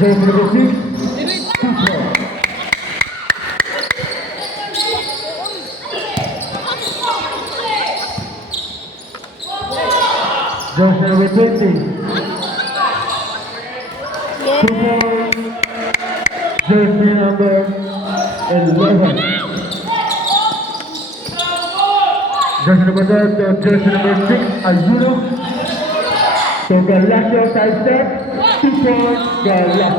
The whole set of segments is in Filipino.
Jersey number 6, 2 points. Jersey number 20, 2 points. Jersey number 11. Jersey number 12 to jersey number 6, Azuro. So Galasio side step, 2 points, Galasio.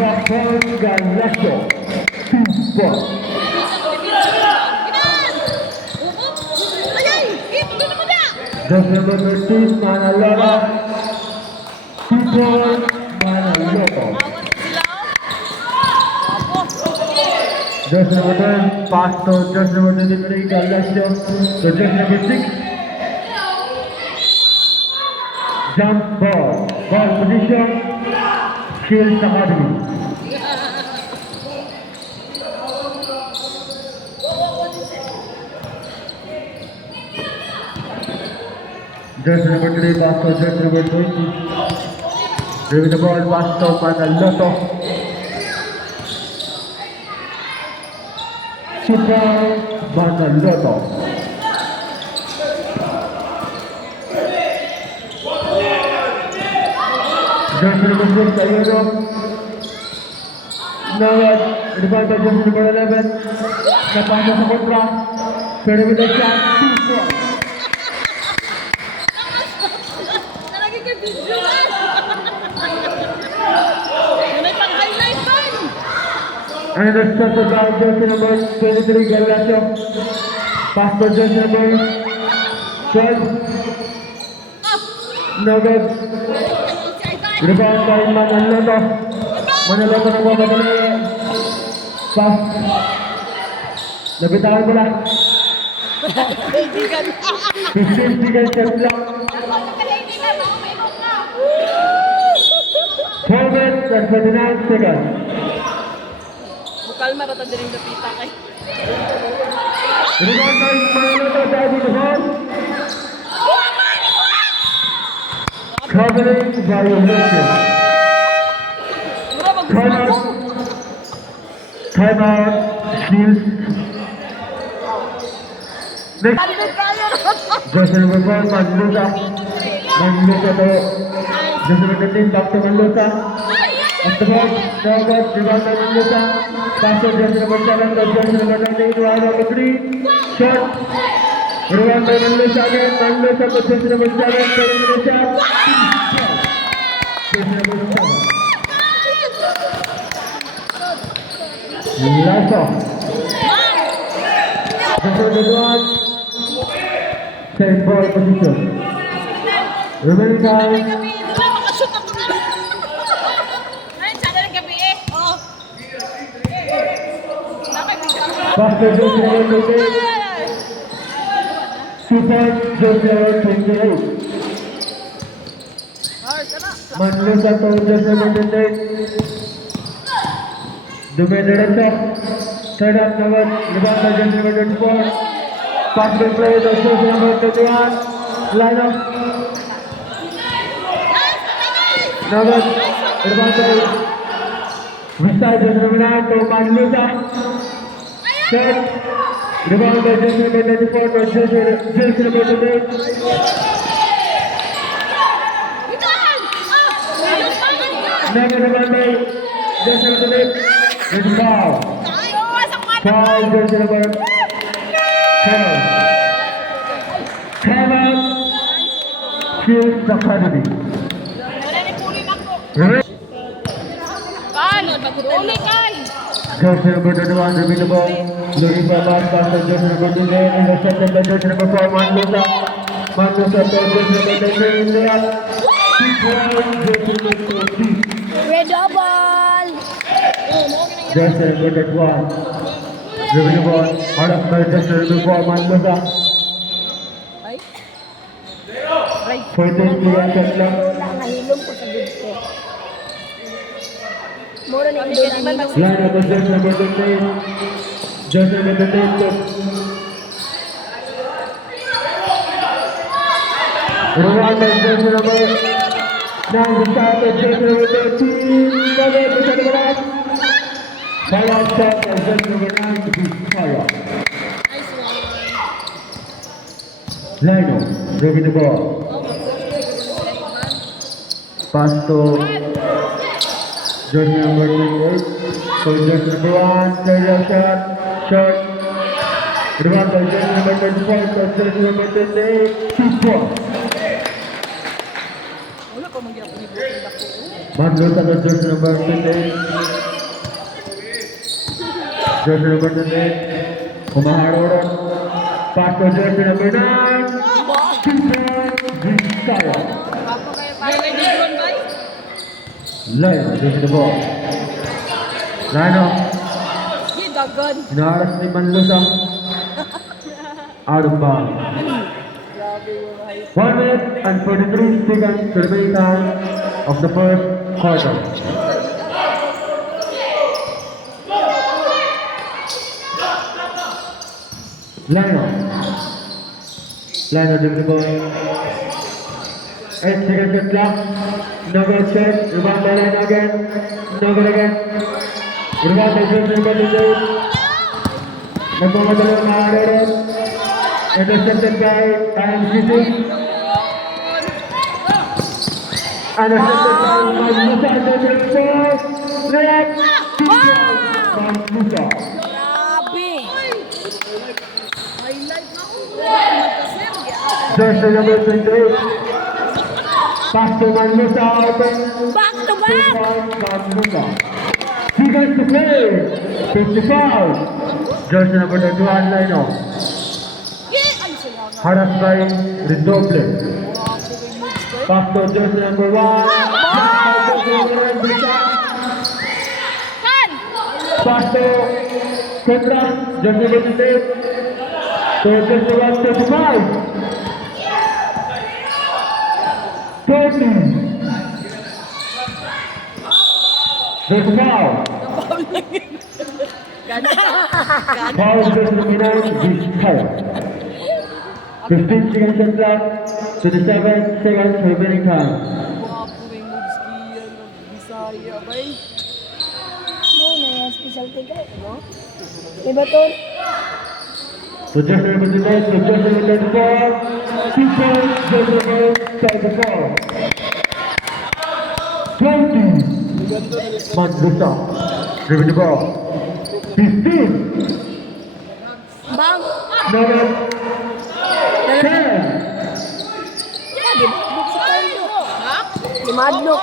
Back point, Galasio, 2 points. Jersey number 13, Manalola, 2 points, Manalola. Jersey number 10, pass to jersey number 23, Galasio. So jersey number 6, jump ball, ball position, Skills Academy. Jersey number 3, pass to jersey number 20. Driving the ball, pass to Manaloto. Super Manaloto. Jersey number 6, Ayudo. Nawad, rebound by jersey number 11. Napasa sa kontra. Pero with a shot, 2 points. And the step is out jersey number 23, Galasio. Pass to jersey number 12. No good. Rebound by Manaloto. Manaloto nagmamadali. Pass. Nabitawan mo lang. 15 seconds lang. 4 minutes and 29 seconds. Kalma rata din yung napita kay. Rebound by Manaloto, diving the ball. Covering violation. Timeout. Timeout. Skills. Next. Jersey number 4, Manluta. Manluta to jersey number 13, back to Manluta. At the ball, now got rebound by Manluta. Pass to jersey number 7 to jersey number 19, round number 3. Shot. Rebound by Manluta again. Manluta to jersey number 7, taking the shot. Jersey number 7. Last off. Jersey number 1. Same ball position. Remaining time. Pass to jersey number 28. 2 points, jersey number 28. Manluta to jersey number 28. Dume third up number, rebound by jersey number 24. Pass to play to jersey number 21. Line up. Number, rebound by Vista, jersey number 9 to Manluta. Third, rebound by jersey number 24 to jersey number 28. Never rebound by jersey number 28. With foul. Foul jersey number 12. Timeout. Skills Academy. Jersey number 21, dribbling the ball. Looking for a pass to jersey number 28. Intercepted by jersey number 4, Manluta. Manluta to jersey number 19. They are 2 points, jersey number 14. Red double. Jersey number 21. Dribbling the ball. Out of play, jersey number 4, Manluta. 14 seconds left. Nahilom ko sa dito. Mura na yung Line up the jersey number 28. Jersey number 10. Rwanda jersey number 9 started jersey number 13. Fire to the back. Fire shot of jersey number 9 to be fire. Nice one. Lino, taking the ball. Pass to jersey number 28. So jersey number 1, carry shot, shot. Rwanda jersey number 24, so jersey number 28, 2-4. Wala pa mong ginapanibutin ako. Manlusa to jersey number 28. Jersey number 28. Kumaharoran. Pass to jersey number 9. Keeper Vizcaya. Lino, jersey the ball. Lino, Dagan. inaharas ni Manlusa. Out of bounds. Grabe yung ay. 1 minute and 43 seconds to remaining time of the first quarter. Lino. Lino gives the ball. 8 seconds of clock. No good shot. Rebound by Lino again. No good again. Rebound by Jersey number 28. Nagmamadali ang Maharero. Intercepted by IMCC. Intercepted by Manlusa. Jersey number 4. Layup. Manlusa. Grabe. Highlight na ako. Jersey number 28. Pass to Manlusa. Open. Back to back. Manlusa. Seconds to play. 55. Jersey number 21. Lino. Ay, sila nga. Harassed by Redoble. Grabe yung moves ko. Pass to jersey number 1. Kan! Pass to Contra. Jersey number 28. To jersey 135. 30. There's a foul. Nabaw lang yun. Gana. Gana. Foul jersey number 9. Vizcaya. 15 seconds of clock. 27 seconds remaining time. Guwapo yung moves kiya ng Bisaya, bay. No, may specialty ka, no? Diba to? So jersey number 28 to jersey number 34. Keeper jersey number 34. 20. Manlusa. Driving the ball. 15. Bang! Number 10. Yeah, di ba? Look sa tayo. Ha? Di madlock.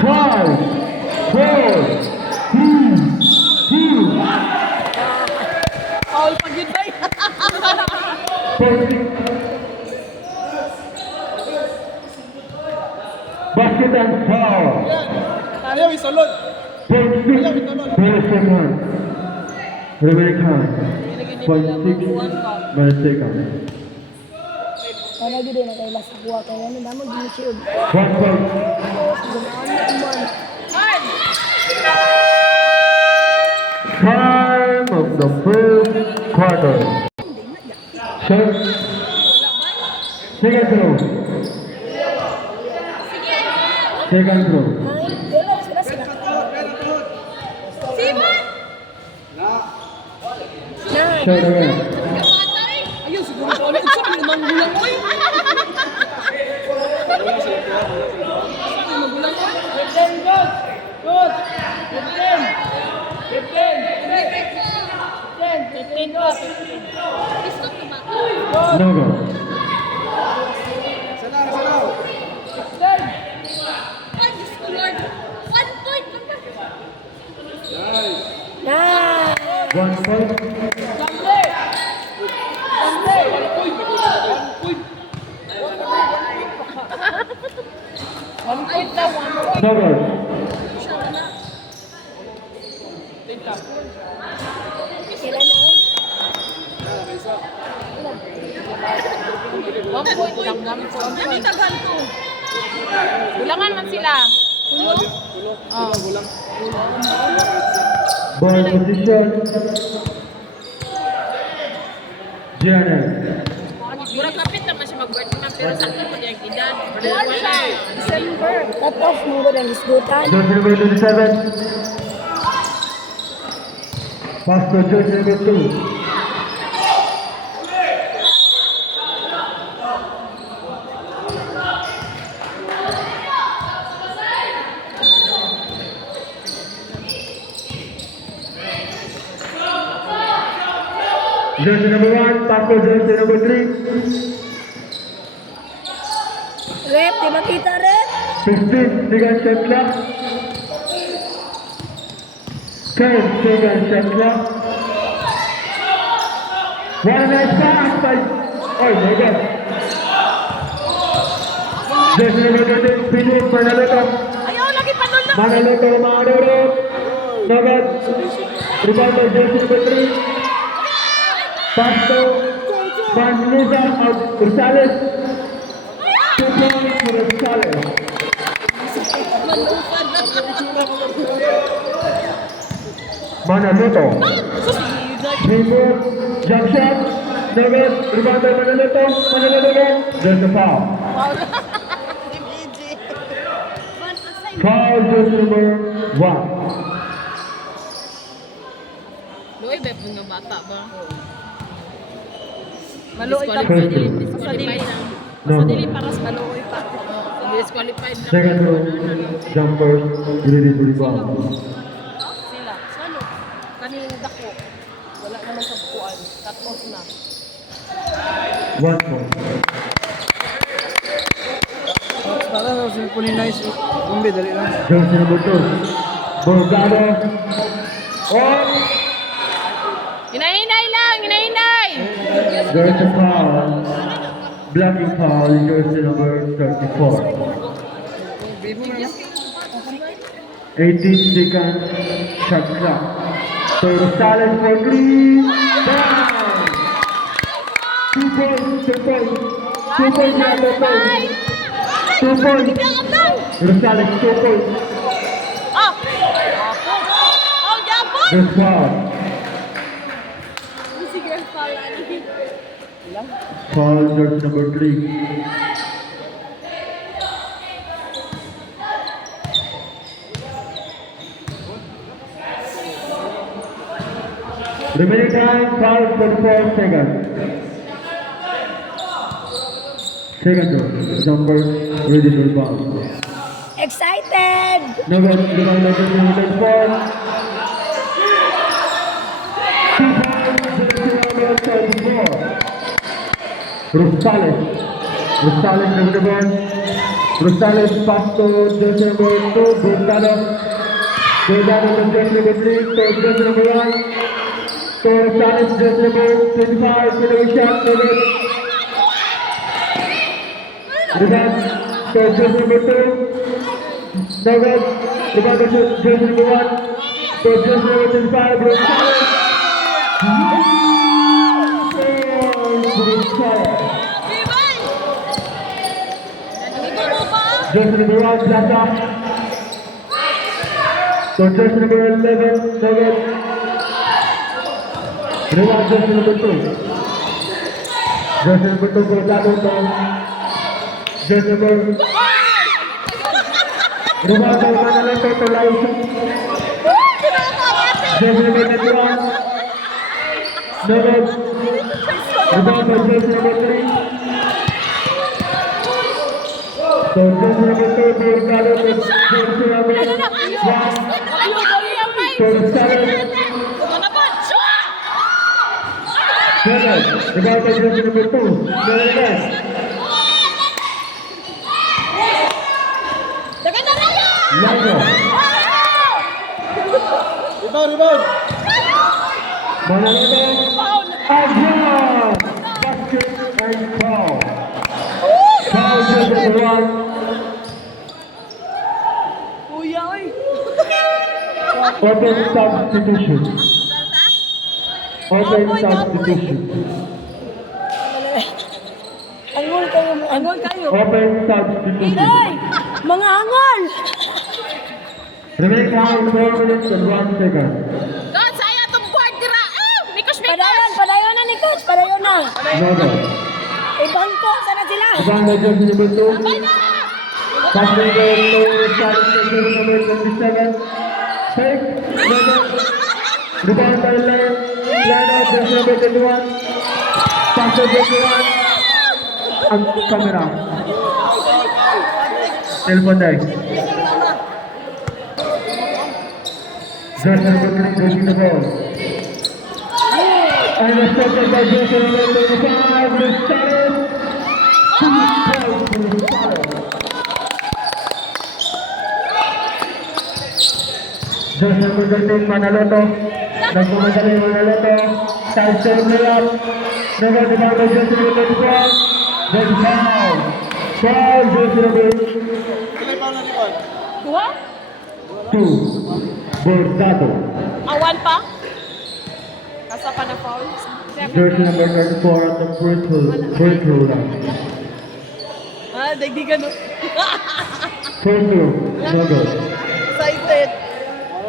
5. 4. 3. 2. Paul pag yun, bay. 40. Basket and foul. Ayaw isalod. 0.6 milliseconds. Remaining time. 0.6 milliseconds. Ano gid na kay last buwa kay ano damo gid siya. 1 point. Time of the first quarter. Shot. Second throw. Second throw. Dela sila sila. Simon! Shot again. Ayun siguro ko ulit sa limang bulan ko. Good. 15 good. No go. Nah. 1 point. No go. Sila na. One point lang gamit sa one point. Bulangan man sila. Ball position. Gianel. Murag kapit naman siya mag-birthday man, pero sakto pa niya ang edad. Buwan siya. December. Cut-off mo ba ng isgutan? Jersey number 27. Pass to jersey number 2. Jersey number 1, pass to jersey number 3. Rep, di ba kita, Rep? 15 second shot clock. 10 second shot clock. One nice pass by... Oh my God. Jersey number 13, Philip Manaloto. Ayaw, lagi pa nun na. Manaloto, Manaloto. Nagad. Rebound by jersey number 3. Pass to Vanessa of Rosales. 2 points for Rosales. Manaloto. Dribble, jump shot, Nagad, rebound by Manaloto. Manaloto again. There's a foul. Foul jersey number 1. Loy, be, puno bata ba? Maluoy ka. Disqualified. Disqualified na. No. Dili para sa maluoy pa. Disqualified na. Second row, jumpers, ready to rebound. Sila. Ano? Kaning dako. Wala naman sa bukuan. Cut-off na. 1 point. Para sa simple nice. Kumbi, dali lang. Jersey number 2. Borgado. Oh! Hinahinay lang, hinahinay! There's a foul. Blocking foul in jersey number 34. Bibo mo na. 18 seconds shot clock. So Rosales for 3. Bang! 2 points, 2 points. 2 points na 2 points. 2 points. Rosales 2 points. Oh! Oh, yapon! Good foul. Sige, pala. Foul jersey number 3. Remaining time 5.4 seconds. Second row, jumper ready to rebound. Excited! Number rebound number 4. Rosales. Rosales number 1. Rosales pass to jersey number 2. Borgado. Borgado to jersey number 3. To jersey number 1. To Rosales jersey number 25. Middle shot number. Rebound to jersey number 2. Nagad. Rebound to jersey number 1. To jersey number 25. Rosales. Jersey number 1, Plata. So jersey number 11, 7. Rebound jersey number 2. Jersey number 2, Borgado to. Jersey number... Rebound by Manaloto to Laisa. Jersey number 21. Nagad. Rebound by jersey number 3. So jersey number 2, Borgado to jersey number 1. So Rosales. Nagad. Rebound by jersey number 2. Nagad. Lago. Rebound. Manaloto. Again. Basket and foul. Foul jersey number 1. Kuya, oy! Open substitution. Open substitution. Angol kayo, angol kayo. Open substitution. Ay! Mga angol! Remaining time 4 minutes and 1 second. God, saya itong board dira! Oh! Mikos, mikos! Padayon, padayon na ni Coach. palayo na. No goal. Ibangko, sana sila. Rebound by jersey number 2. Passing goal to jersey number 27. Take. No goal. Rebound by Lane. Line out jersey number 21. Pass to jersey 1. Ang camera. Telephone day. Jersey number 3 taking the ball. And intercepted by jersey number 25. Restart. 2 points to Restart. Jersey number 13 Manaloto. Nagmamadali Manaloto. Side step layup. Never rebound by jersey number 24. Then foul. Foul jersey number Dua? 2. Bordado. Awan pa? Kasa pa na foul? Jersey number 34 at the free throw line. Ah, dagdigan no. First throw, no good. Excited.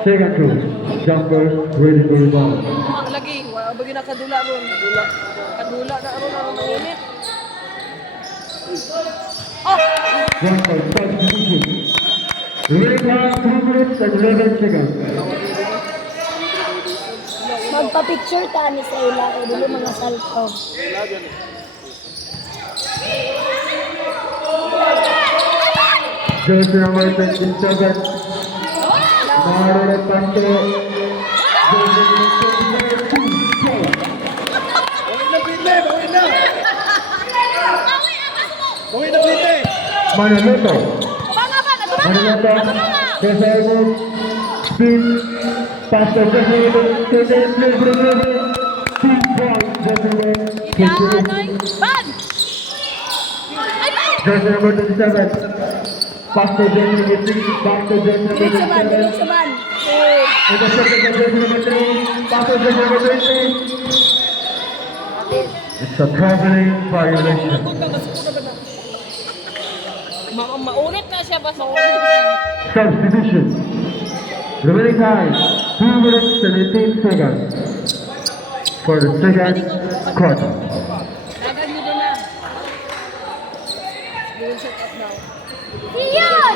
Second throw, jumper, ready to rebound. Lagi, wala ba ginakadula ron? Kadula na ron ang manginit. Oh! Jumper, substitution. Rebound, 2 minutes and 11 seconds. Magpa-picture ta ni sa ila. O dili mga salto. Jersey number 27. Marlo Pasto. Jersey number 27. Manaloto. Manaloto. Jersey number speed. Pasto jersey number 28. Please remember. 2 points. Jersey number 28. Ban! Jersey number 27. Pasto jersey number 6. Pasto jersey number Diretso man, 27. diretso man. Intercepted by jersey number 3. Pasto jersey number 20. It's a traveling violation. Maulit na siya ba sa Substitution. Remaining time 2 minutes and 18 seconds for the second quarter. Dagan nyo na. Iyan!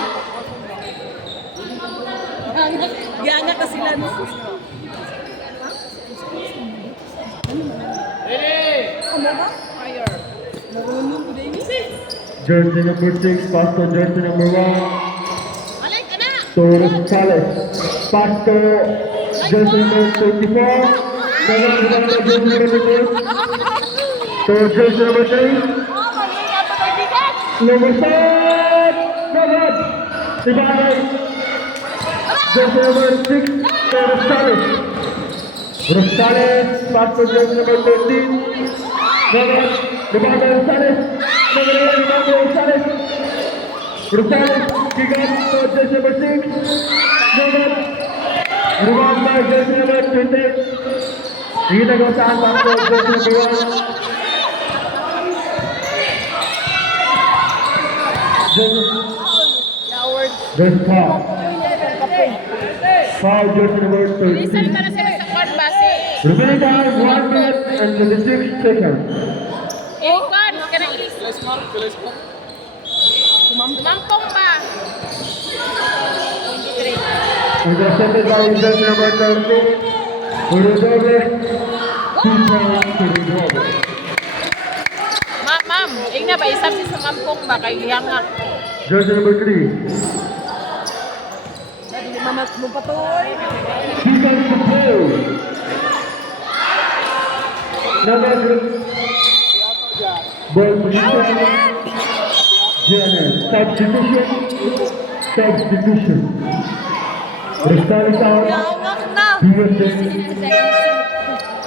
Ganga ka sila. Ano ba? Fire. Marunong ko din. Jersey number 6, pass to jersey number 1. Balik ka na! To Rosales. Pass to jersey number 24. Never rebound by jersey number 2. To jersey number 3. Number 5. Never. Rebound. Jersey number 6. To Rosales. Rosales. Pass to jersey number 13. Never. Rebound by Rosales. Never rebound by Rosales. Rosales. Kick out to jersey number 6. Never. Rebound by jersey number 20. Kita ko saan pass to jersey number 1. There's foul. Foul jersey number Lisan 13. ka na sila sa kwan base. Remaining time 1 minute and 26 seconds. Eh, kwan, ka na ilis. Kumangkong pa. 23. Intercepted by jersey number 13. Urudoble. 2 points to Urudoble. Ma'am, na ba isap si sa mangkong ba kay lihangak. Jersey number 3. Hindi mamat mo patuloy. Defense to play. Number 3. Ball position. Jenner. Substitution. Substitution. Restart is out. Lihangak na. USA.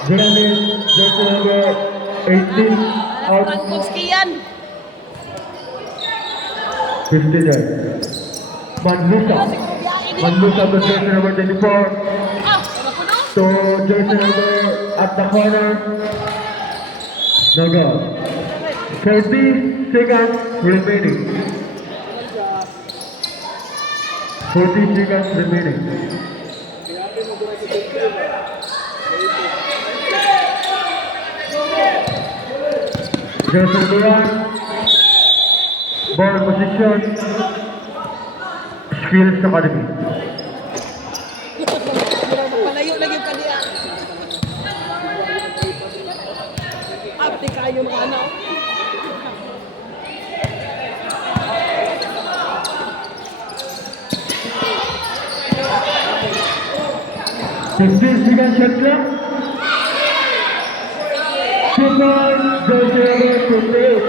Jenner. Jersey number 18. Out. Frankowski yan. 50 there. Manlusa. Manlusa to jersey number 24. Ah, ano po no? To jersey number at the corner. No go. 30 seconds remaining. 40 seconds remaining. Jersey number 1. Ball position. Skills Academy. Palayo lagi pa niya. Ate kayo mga anak. Second shot clock. 2 points. Jersey number 28.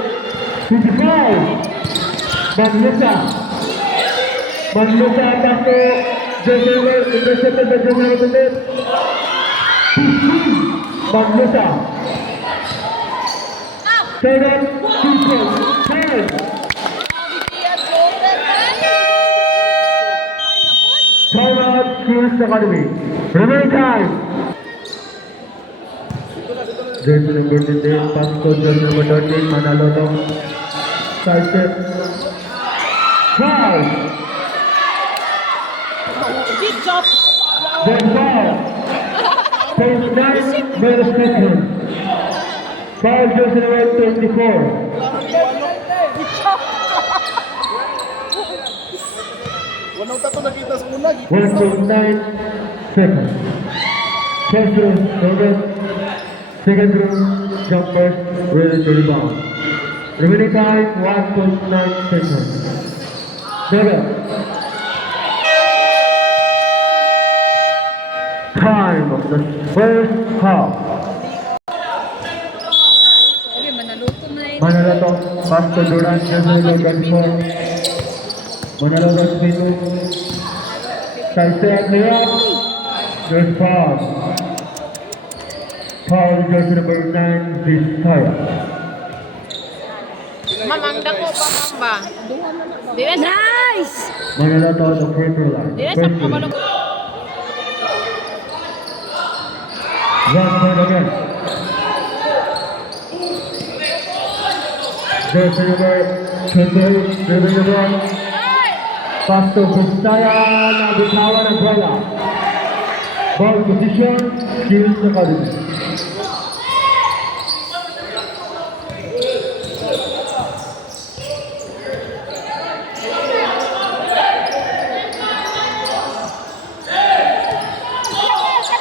55. Maglusa. Maglusa atas to Jersey number intercepted by Jersey number 28. 15. Maglusa. Second. 10. Timeout, Skills Academy. Remaining time. Jersey number 28, pass to jersey number 13, Manalo to. Side step. Foul. Big job. Then foul. Page 9, Mary Smithman. Foul jersey number 24. Walang tato nakita sa una. 1.9 seconds. First row, service. Second row, jumper, ready to rebound. Remaining time, 1.9 seconds. Seven. Time of the first half. Okay, manaluto na eh. Manalo, pass to Duran, Jersey Logan 4. Manalo, Spino. Side step, layup. There's foul. Foul, jersey number 9, Vizcaya. Mamang dako pa mamba. Dire sa Nice! Manalo to the free throw line. dire sa First shot. kabalong. 1 point again. Jersey number 28, jersey number 1. Pass to Vizcaya, nabitawan ang bola. Ball position, Skills Academy.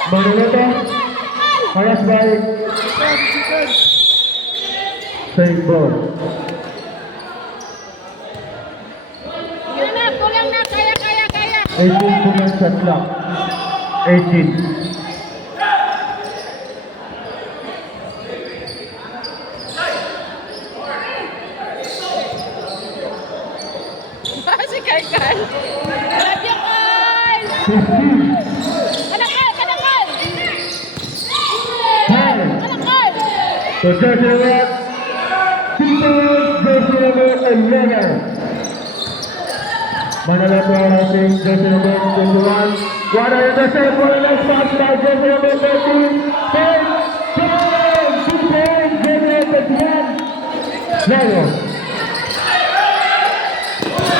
Manaloto, pass by same ball. Kulang na, kaya. 18 seconds shot clock. 18. Si Kai. Love you all. 15. Kanakal. 10. Kanakal. So jersey number 2, jersey number 11. Manaloto racing, jersey number 21. What are the set for the next pass by jersey number 13? 10, 10, 15, jersey number 10. Lalo.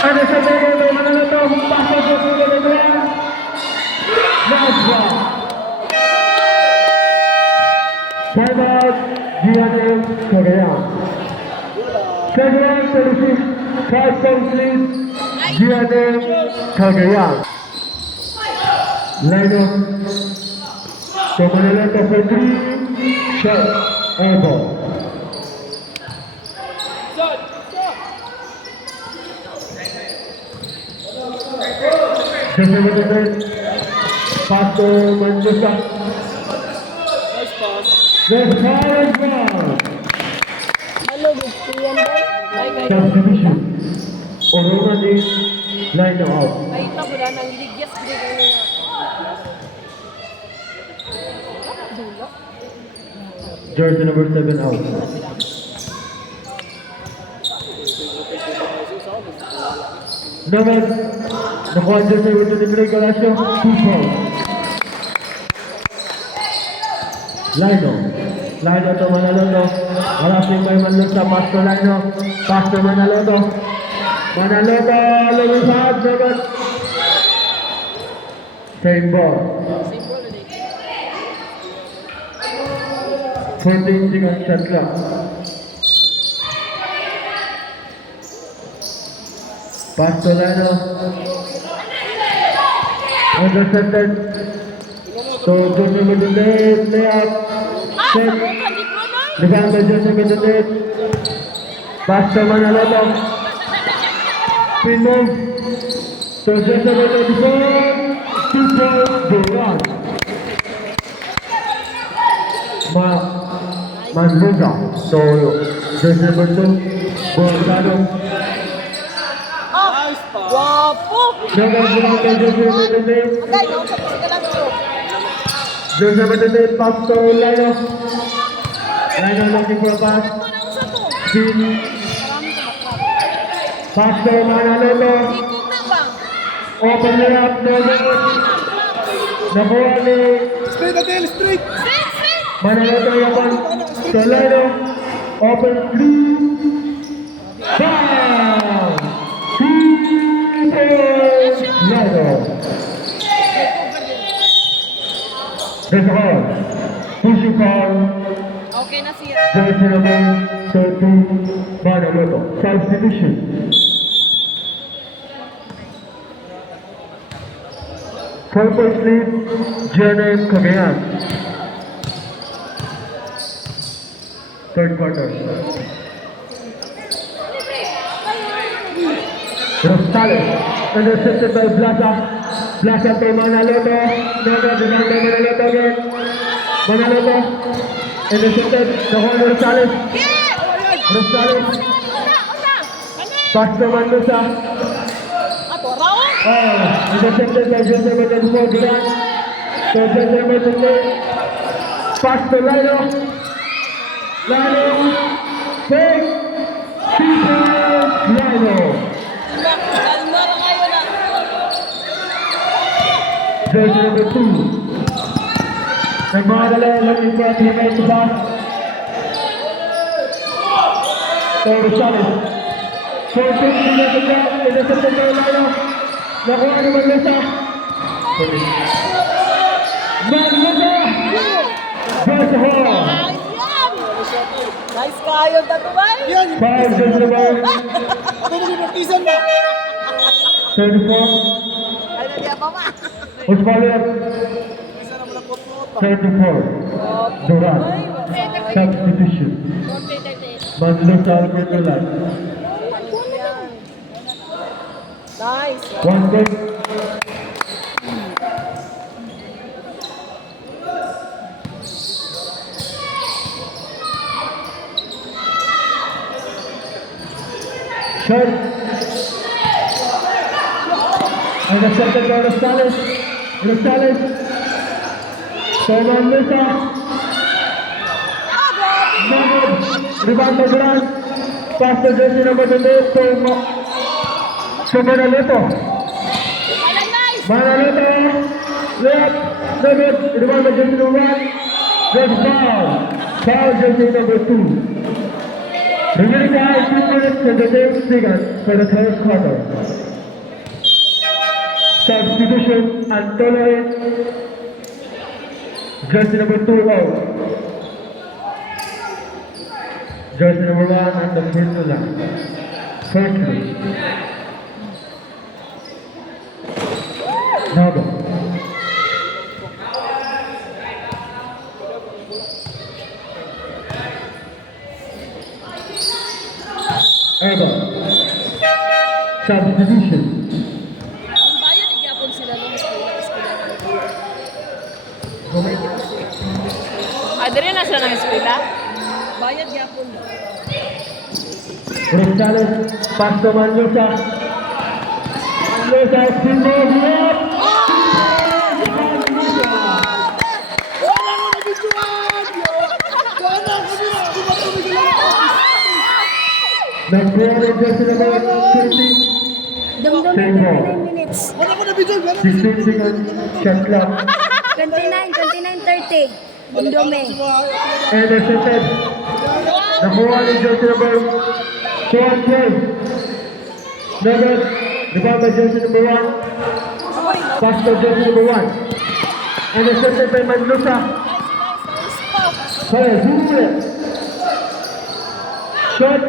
Ano sa Manaloto? Manaloto, humpas na jersey number 11. Nice one. Time out, GNM Cagayan. Cagayan 36, 5 points lead, GNM Cagayan. Line up. So Manaloto for 3, shot, airball. Jersey number 10, pass to Manchusa. Nice pass. The foul is wrong. Hello, Victorian boy. Substitution. Orona is line out. Ay, ito ko na nang ligyas. Hindi kayo nga. Dulo. Jersey number 7 out. Naman, nakuha jersey number 23, Galasio, 2 points. Lino to Manaloto. Harapin by Manlusa, pass to Lino. Pass to Manaloto. Manaloto, lumisad, naman. Same ball. 14 seconds shot clock. Pass to Lino. Intercepted. So, Jose Medundit, layup. Set. Rebound by Jose Medundit. Pass to Manaloto. Spin move. So, Jose Medundit. 2-point, Durant. Manlusa. So, Jose Medundit. Borgado. Guwapo! Number 1 by Jose Medundit. Agay, nausap ko si Galancho. Jose Medundit, pass to Lino. Lino looking for a pass. Nausap ko. Spin. Marami ko makrap. Pass to Manaloto. Ikot na ba? Open layup, no good. Nakuha ni Straight na tail, straight! Manaloto yapan. To Lino. Open three. Bam! 3 points. Lino. There's a foul. Pushing foul. Okay na siya. Jersey number 13, Manaloto. Substitution. Four-point lead, Janet Cagayan. Third quarter. Rosales, intercepted by Blaza. Blaza to Manaloto. Naga, rebound by Manaloto again. Manaloto, intercepted. Nakuha ni Rosales. Rosales, pass to Manlusa. Ato, raw? Intercepted by Jose Medundit. Durant. So Jose Medundit. Pass to Lino. Lino. Take. Lino. Kalma ka ngayon na. Jersey number 2. Nagmadala looking for a teammate to pass. So Rosales. 14 minutes to go. Intercepted by Lino. Nakuha ni Manlusa. Manlusa! First hole. Ayan! Nice kayo, Tatubay! Yan! Foul, Jersey number Ako na yung baptisan ba? 34. Ay, nandiyan pa ma! Who's following up? Isa naman ang pot-pot. 34. Durant. Substitution. Manlusa will get the line. Nice! 1 point. Shot. Intercepted by Rosales. Rosales. So Manlusa. Rebound by Durant. Pass to Jersey number 28 to Manaloto. Manaloto. Left. No good. Rebound by Jersey number 1. Good foul. Foul Jersey number 2. Remaining time 2 minutes and the 10 seconds for the third quarter. Substitution Antolo. Jersey number 2 out. Jersey number 1 at the first line. First line. Nago. Ego. Substitution. Ang bayan, igyapon sila nung eskwela. Ah, diri na sila ng eskwela? Bayad gyapon. Rosales, pass to Manlusa. Manlusa, spin move, left. Wala ko na bisuan! Wala ko na! Kumatulog na lang! Nagkuha ni Jersey number 50. Dumdum Same ball. 29 minutes. Wala ko na bisuan! 16 seconds, shot clock. 29, 30. Dumdume. Intercepted. Nakuha ni Jersey number 12. No good. Rebound by Jersey number 1. Pass to Jersey number 1. Intercepted by Manlusa. Sorry, zero. Shot.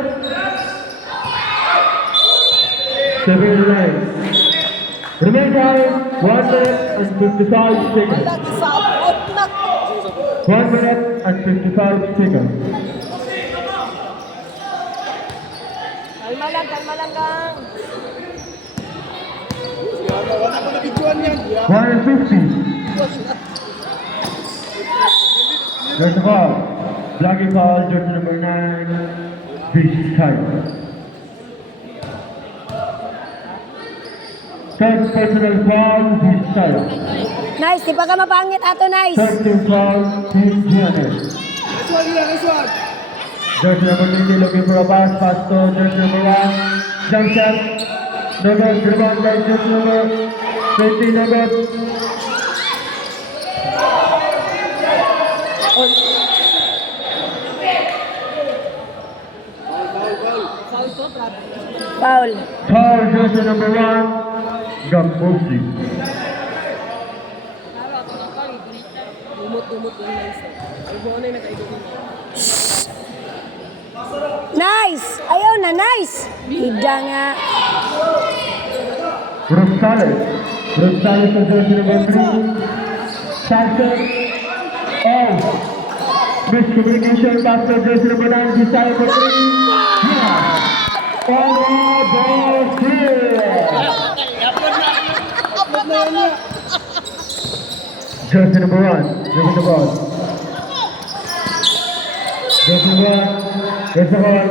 79. Remain time 1 minute and 55 seconds. Nagsabot na. 1 minute and 55 seconds. Kalma lang kang. Wala ko na videoan yan. 150. There's a foul. Blocking foul, jersey number 9, Fish Tight. Third personal foul, Fish Tight. Nice, di pa ka mapangit ato, nice. Third team foul, Team Giannis. This one, this one. Jersey number 20 looking for a pass to jersey number 1. Jump shot. No good. Rebound by jersey number 20. No good. Foul. Foul jersey number 1. Gambosi. Dumot lang nice. Ay, buwan na nakaibig. Nice! Ayaw na, nice! Ida nga. Rosales. Rosales sa jersey number 3. Sanchez. Oh. Miscommunication pass to jersey number 9. Desire for 3. Yeah. Oh, ball clear. Jersey number 1. Jersey the ball. Jersey number 1. There's the ball.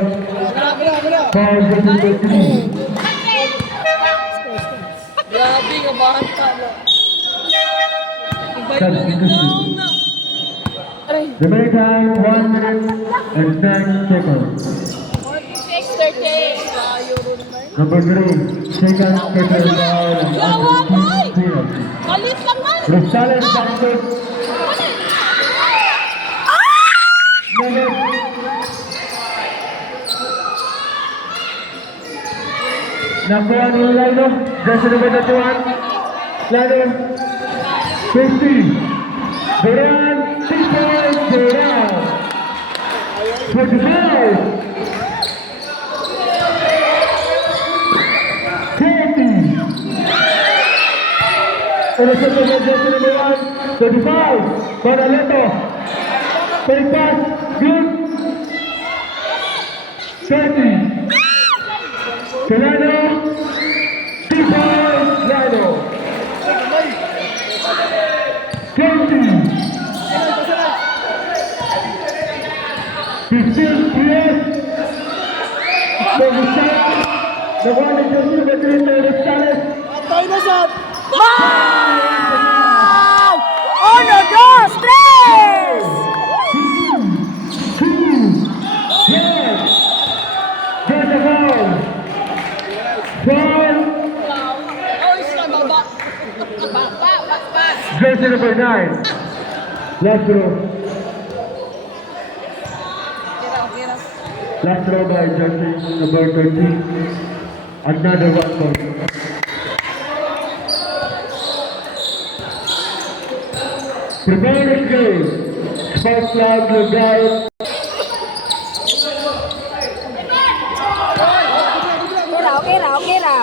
Foul jersey number 3. Grabe nga bata na. Ibay mo Substitution. lang na. Aray. The main time 1 minute and 10 seconds. 6:30. Kayo ron na yun. Number 3. Second personal foul and Yawa, boy! penalty. Malit lang man. Rosales Sanchez. Minute. Nakuha ni Lino. Jersey number 21. Lino. 50. Duran. 6 points. Duran. 45. 30. And it's the jersey number 1. 35. Manaleto. 35. Good. 30. Solano. 2 points. Lino. 20. 15 PS. The one in jersey number 3, Rosales. Atay na sad. Foul! Uno, dos, tres! 2. Yes. There's a foul. Foul. Oy, sa baba. Baba. Jersey number 9. Last row. Last row by jersey number 13. Another 1 point. Prepare the game. Spark plug, look out. Okay ra.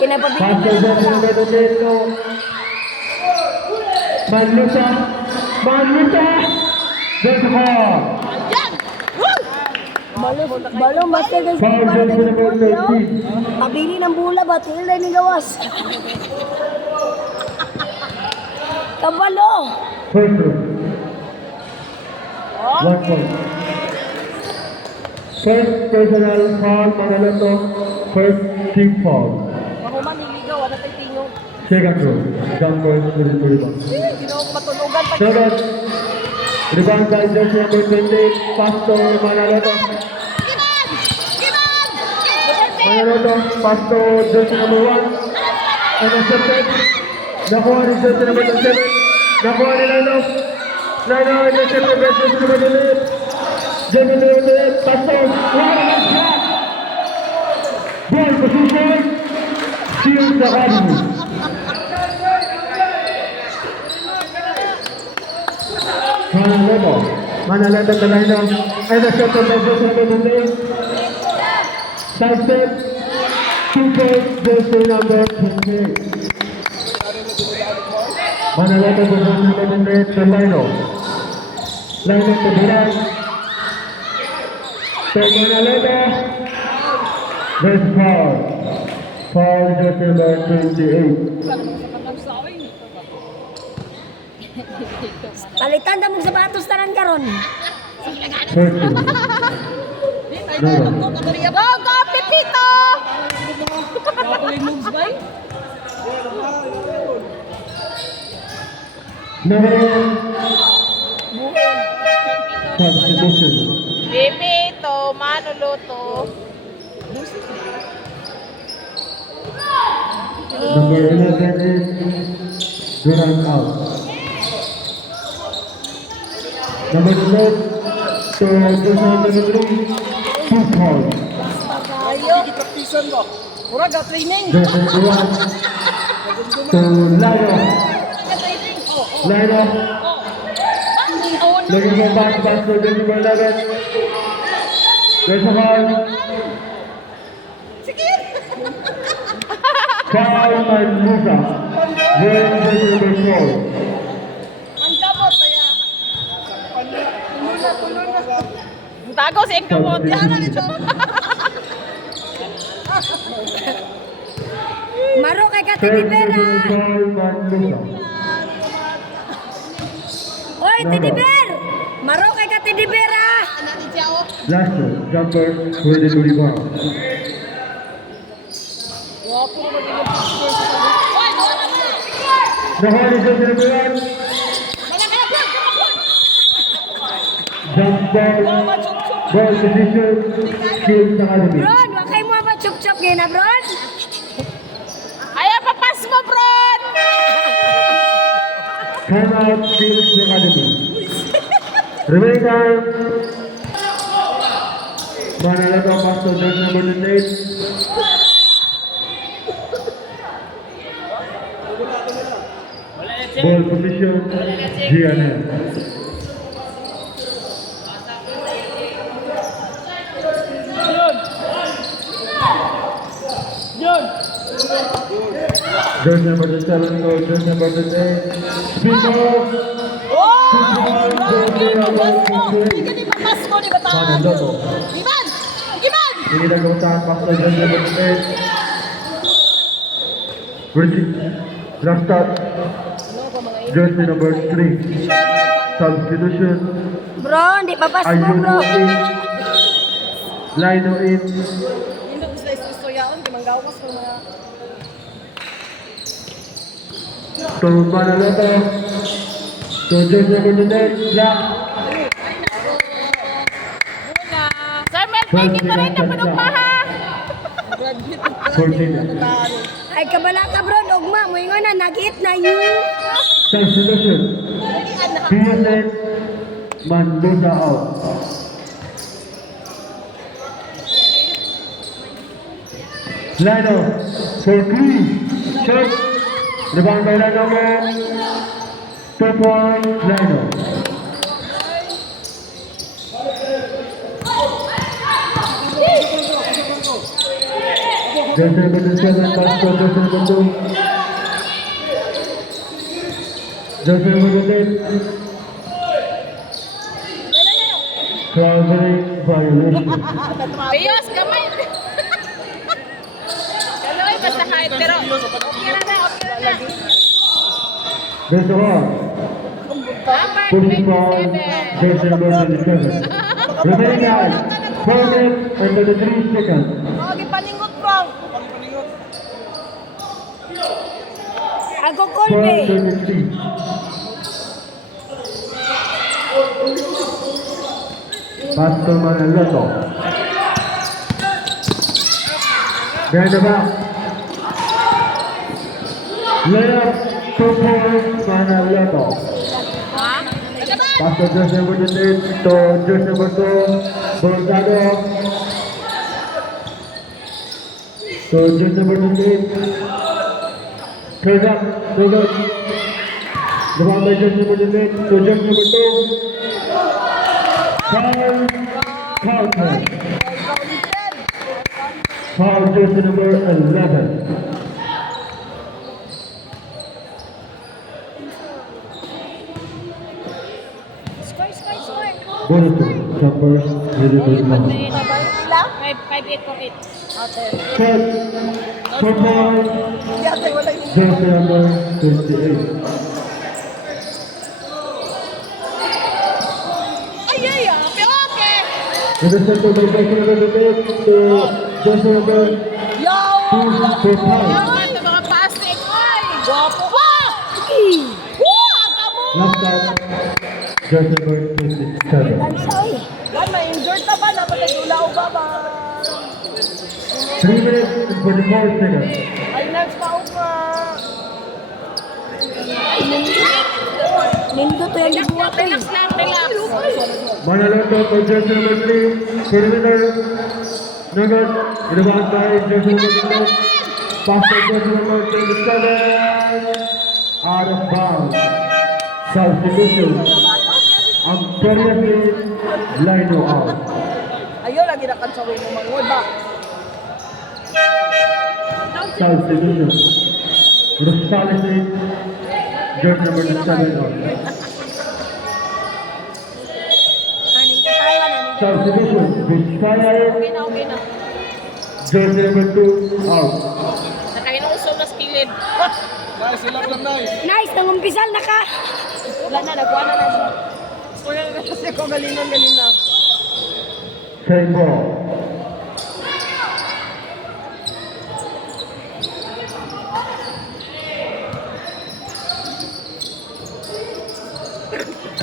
Kinapabili Pastor jersey number 28. Manlusa. There's a foul. Balong basta guys. Foul jersey number 13. Pabili ng bula ba? Tilay ni gawas. Kabalo. First row. 1 point. First personal foul, Manaloto. First team foul. Mahuman niligaw, wala tayo tingo. Second row. Jump point, rebound. Ginawa ko matunugan pa. Third. Rebound by jersey number 20. Pass to Manaloto. Manaloto. Pass to jersey number 1. Intercepted. Nakuha ni jersey number 27. Nakuha ni Lino. Lino intercepted by jersey number 28. Jersey number 28. Pass to. Wow, shot. Ball position. Shields Academy. Manaloto the lineup. Intercepted by jersey number 28. Side step. 2 points, jersey number 28. Manaloto po jersey number 28 to Lino. Lino to Duran. To Manaloto. There's foul. Foul jersey number 28. Palitan na mong sapatos tanan karon. 30. No. Go, go, Pipito! Play moves ba? Number 1. Substitution. Pipito, manuluto. Number 11 is Duran out. Number 12 to jersey number 3, 2 fouls. Practicean ko. Mura ga training. Jersey number 1 to Lino. Lino. Looking for pass to jersey number 11. There's a foul. Foul by Musa. Wearing jersey number 4. Tago si Engkamot. Maro kay ka Third Teddy Bear jersey ha. foul by Musa. Oy, Teddy Bear! Maro kay ka Teddy Bear ha. Last one, jumper, ready to rebound. The horn is just number 1. Jump ball, ball position, Skills Academy. Bron, wa kay mo ba chup-chup gina, Bron? Ayaw, papas mo, Bron! Time out, Skills Academy. Remaining time. Manaloto pass to jersey number 28. Ball position, GNM. Jersey number 7 to jersey number 8. Speed off. Jersey number 28. Papas mo, di ba tayo? Manaloto. Iman! Iman! Hindi na gawtaan pass to jersey number 8. Bridging. Last start. Jersey number 3. Substitution. Bron, di papas mo, Ayun bro. in. Lino in. Hindi ko sila istoryaon, di manggawas ko mga... To Manaloto. To jersey number 28. Black. Sir Mel, may kita rin na panugmaha. 14. Ay kabala ka, Bron. Ugma mo ingon na nag-eat na you. Substitution. PSN. Mendoza out. Lino for 3. Shot. Rebound by Lino. 2 points. Lino. Jersey number 7 pass to jersey number 2. Jersey number 8. Traveling violation. Ayos, gamay. Kaloy, basta kahit, pero okay na na, okay na na. There's a one. Number Push ball. 27. Jersey number 27. Remaining time. 4 minutes and 33 seconds. Okay, paningot, Frank. Ako Colby. 4:33. Pass to Manaloto. Behind the back. Layup. 2 points. Manaloto. Pass to jersey number 28 to jersey number 2. Bolzado. To jersey number 28. Third up. Third up. Rebound by jersey number 28 to jersey number 2. Foul. Foul. Foul jersey number 11. Boruto, jumper, ready to rebound. 5'8". Set, 4 point, Yate, wala yung jersey number 28. Pero okay. In the center by jersey number 28 to jersey number 2 for point. Yaman na mga pasik. Ay, guwapo. Last time, jersey number 27. Ang sorry. Gan, ma-injured na ba? Napatagula o ba ba? 3 minutes and 44 seconds. Ay, next pa pa. Nindot to yung buhat eh. Relax lang, relax. Manaloto for jersey number 3, perimeter. Nugget, rebound by jersey number 12. Pass by jersey number 27. Out of bounds. Substitution. Ang perimeter line out. Ayun, lagi na kansawin mo mangod ba? Substitution. Rosales, jersey number 7 out. Aning katawa na ning. Substitution. Vizcaya, Okay na. jersey number 2 out. Nakainuso na skilled. Nice, nangumpisal na ka. Wala na, nagkuha na na siya. Wala na kasi ko galina. Same ball.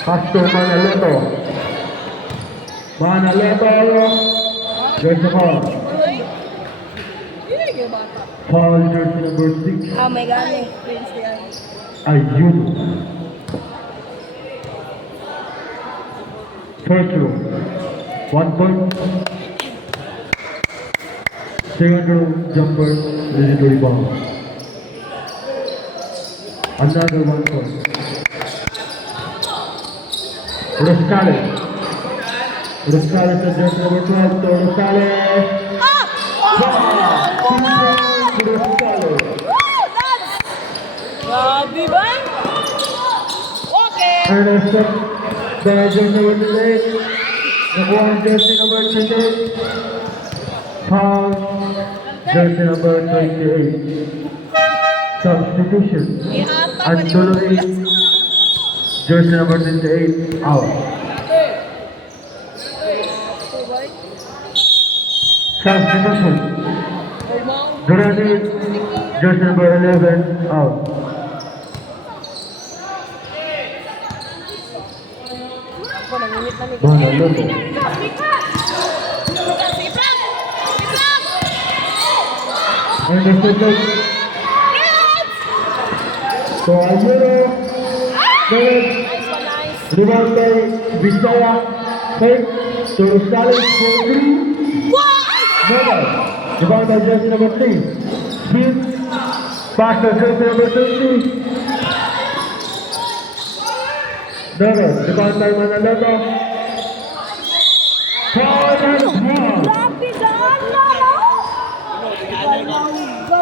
Pastor Manaloto. Jersey foul. Hindi kayo bata. Foul jersey number 6. Oh my God. Prince yan. Ayuno. First row. 1 point. Second row jumper ready to rebound. Another 1 point. Rosales and jersey number 12 to Rosales. Rosales. Grabe ba? Okay. Ernest the jersey number 28. Nakuha ang jersey number 28. Foul jersey number 28. Substitution. Antuloy jersey number 28 out. Substitution. Durante jersey number 11 out. Ako, nanginit na nito. Manaloto. Ernest so Ayuno. Rebound by Vizcaya. Fake to Rosales for 3. Never. Rebound by jersey number 3. Steve. Pass to jersey number 30. Never. Rebound by Manaloto. Foul and one. Grabe daan na no. Go.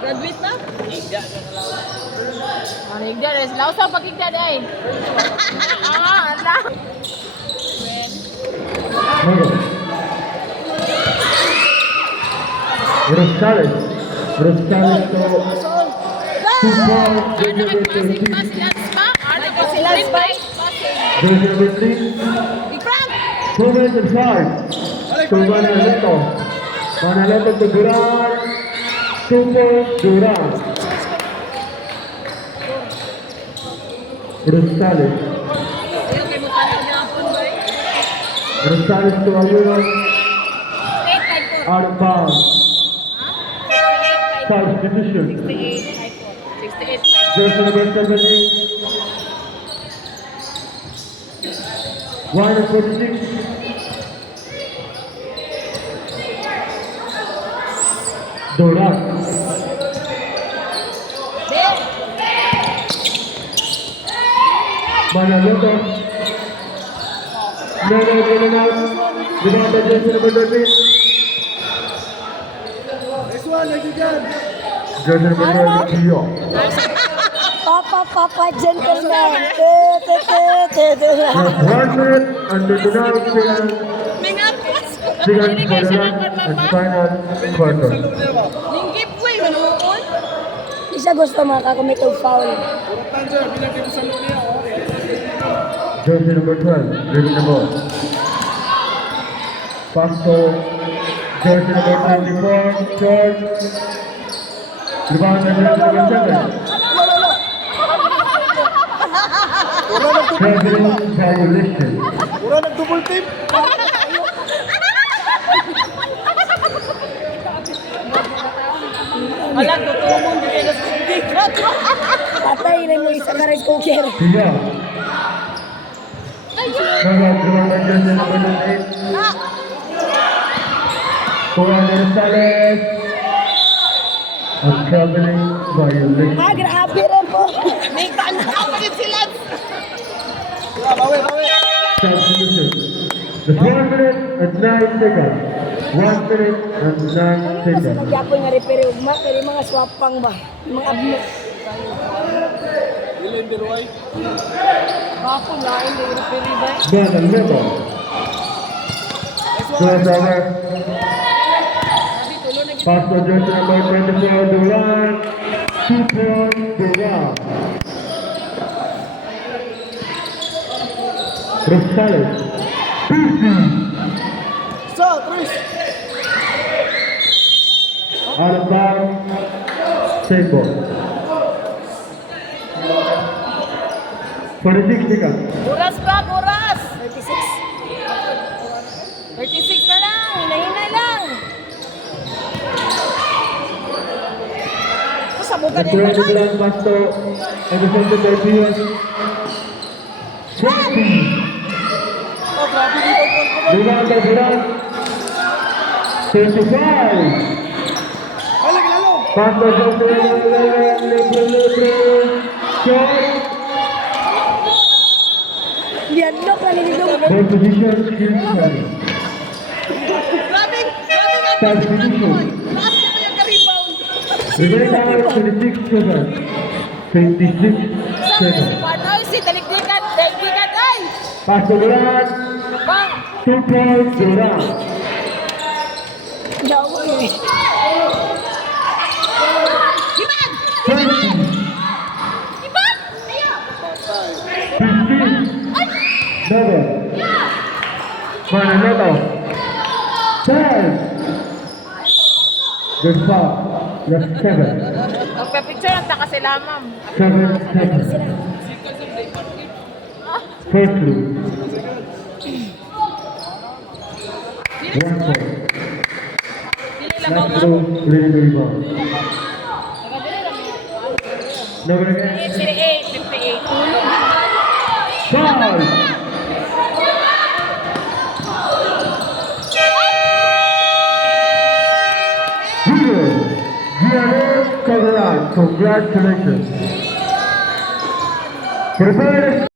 Graduate na? Ano yung dyan? Lausa pagkigda day. Ala. Never. Rosales to 2 points. Ano nagpasing pa si Lance pa? Ano pa si Lance pa? Jersey number 3. 2 minutes and 5. To Manaloto. Manaloto to Duran. 2 points, Duran. Rosales. Ayun, kayo mo paano niya ako ba? Rosales to Ayuno. Out of bounds. Substitution. 68. Jersey number 17. 1 and 46. Duran. Manaloto. No, out. Rebounded jersey number 13. Next one, nagigyan. Jersey number 12, Gio. Papa, gentleman. Te, te, te, te, te. 1 minute and 29 seconds. Mingapas. Seconds for the run and final quarter. Minggip ko eh, manukol. Isa gusto makakumit og foul. Kuratan siya, bilang kayo sa loob niya. Oh. Jersey number 12, ready the ball. Pass to jersey number 24, George. Rebounded jersey number 7. Traveling violation. Pura nag-double team. Wala, totoo mong bilis. Patay na mo isa ka rice cooker. Tia. Rebounded jersey number 8. Juan Gonzalez. A traveling violation. Grabe rin po. May kanakapit sila. Bawi, bawi. Substitution. The 1 minute and 9 seconds. 1 minute and 9 Kasi seconds. nagyapoy nga repere ugma, pero yung mga swapang ba? Yung mga abno. Ilan Biroy. Ako na, hindi ko na piriba. Then a level. Next one. Crossover. Pass to jersey number 24, Durant. 2 points, Durant. Rosales. Sa, Tris. Out of bounds. Save ball. 46 seconds. Oras pa, oras! 36. 36 na lang, hinahinay lang. Sabukan The yan na. Durant pass to defended by PS. 20. Oh, grabe dito. Rebound by Durant. 25. Ay, lagi lalo. Pass to jersey number 11, LeBron. Shot. Diadlok na nilidong. Ball position, skill challenge. Grabe nga. Substitution. Lakas na yung ka-rebound. Remain time 26 seconds. 26 seconds. Partner, si daligdigan, ay! Pass to Durant. Bang! 2 points, Durant. Jawa eh. Iban! 20. Iban! Ayaw! 15. Double. Mananato. 10. Good foul. Left 7. Magpa-picture ang taka sila, ma'am. 7 seconds. First loop. 1 point. Last loop, ready to rebound. Number again. 58, 58. Foul. Zero. Giannis Cavallari. Congratulations. For the